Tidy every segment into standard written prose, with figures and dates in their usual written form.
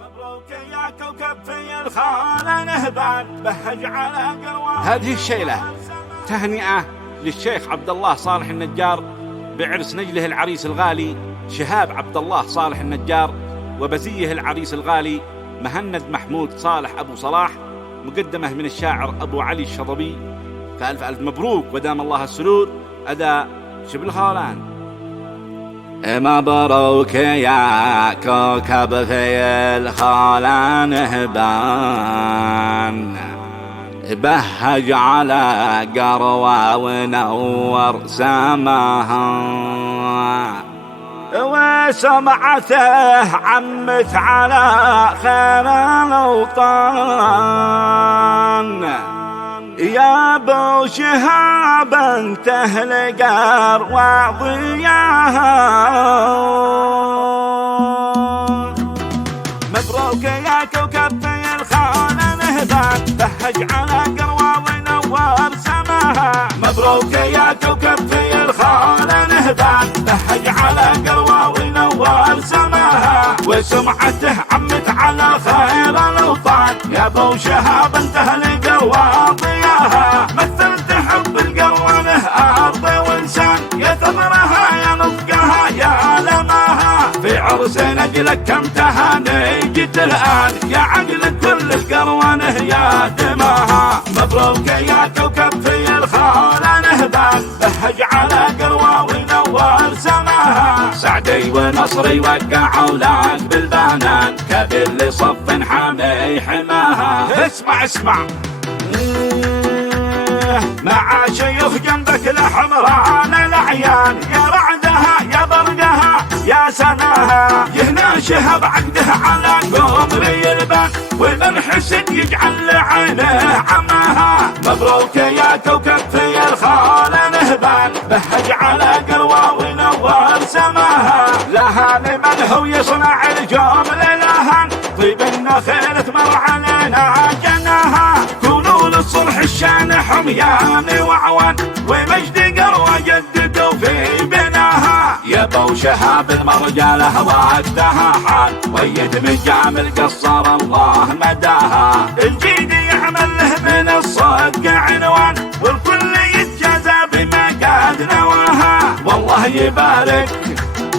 مبروك يا كوكب في الخالة نهبان بهج على قروان. هذه الشيلة تهنئة للشيخ عبد الله صالح النجار بعرس نجله العريس الغالي شهاب عبد الله صالح النجار وبزيه العريس الغالي مهند محمود صالح أبو صلاح، مقدمة من الشاعر أبو علي الشضبي. فألف ألف مبروك ودام الله السرور. أداء شبل خالان. مبروك يا كوكب في الخالة نهبان بهج على قروة ونور سماها، وسمعته عمت على خير الأوطان. يا ابو شهاب انت القر وضياها. مبروك يا كوكب في الخالة نهبان بهج على قروة ونور سماها. مبروك يا كوكب في الخالة نهبان بهج على قروة ونور سماها، وسمعته عمت على خير الأوطان. يا ابو شهاب انت القر وضياها، مثلت حب القروة له أرض وإنسان، يا ثمرها يا نطقها يا لماها. في عرس نجلك كم تهاني جيت الآن، يا عقل كل القروة يا دماها. مبروك يا كوكب في الخالة نهبان بهج على قروة ونور سماها. سعدي ونصري وقعوا لك بالبنان، كبير لصف حامي حماها. اسمع اسمع مع شيوخ جنبك الحمران الأعيان، يا رعدها يا برقها يا سناها. يهنا شهب عقده على قمري البان، ومن حسد يجعل لعينه عماها. مبروك يا كوكب في الخالة نهبان بهج على قروة ونور سماها. لها لمن هو يصنع الجوم للهان، طيب النخيل تمر علينا جناها. كونوا للصلح الشان حميان وعوان، ومجد قروة جددوا في بناها. يا ابو شهاب المرجله وقتها حال، ويد من جامل قصر الله مداها. الجيد يعمل له من الصدق عنوان، والكل يتجازى بما قد نواها. والله يبارك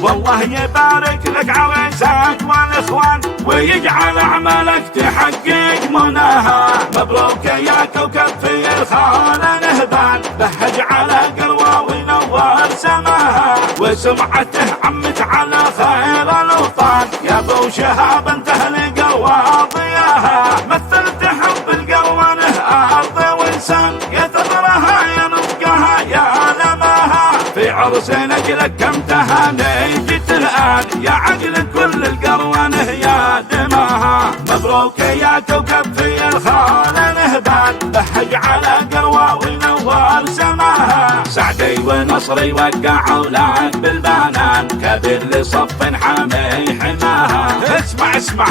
والله يبارك لك عريسك والاخوان، ويجعل اعمالك تحقق مناها. مبروك يا كوكب في الخالة نهبان بهج على قروة ونور سماها، وسمعته عمت على خير الاوطان. يا ابو شهاب انت القروة ضياها، مثلت حب القروة له ارض وانسان، يا ثمرها يا نطقها يا لماها. في عرس نجلك كم تهاني جيت الآن، يا عقل كل القروة يا دماها. مبروك يا كوكب في الخالة نهبان بهج على قروة ونور سماها. سعدي ونصري وقعوا لك بالبنان، كبير لصف حامي حماها. اسمع اسمع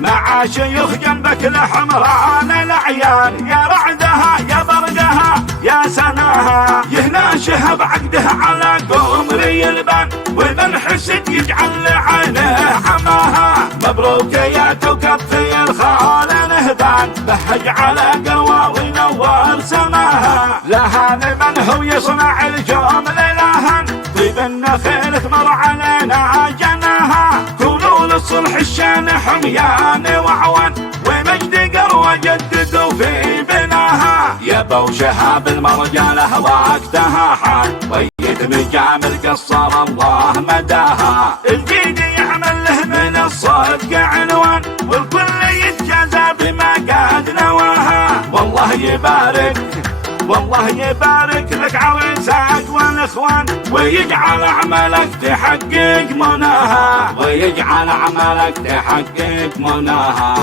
مع شيوخ جنبك الحمران الأعيان، يا رعدها يا برقها يا سناها. يهنا شهب عقده على قمري البان، ومن حسد يجعل لعينه عماها. مبروك يا كوكب في الخالة نهبان بهج على قروة ونور سماها. لها لمن هو يصنع الجوم للهان، طيب النخيل تمر علينا جناها. كونوا للصلح الشان حميان وعوان، ومجد قروة جددوا في بناها. يا ابو شهاب المرجله وقتها حال، ويد من جامل قصر الله مداها. الجيد يعمل له من الصدق عنوان، والكل يتجازى بما قد نواها. والله يبارك والله يبارك لك عريسك والاخوان، ويجعل اعمالك تحقق مناها. ويجعل اعمالك تحقق مناها.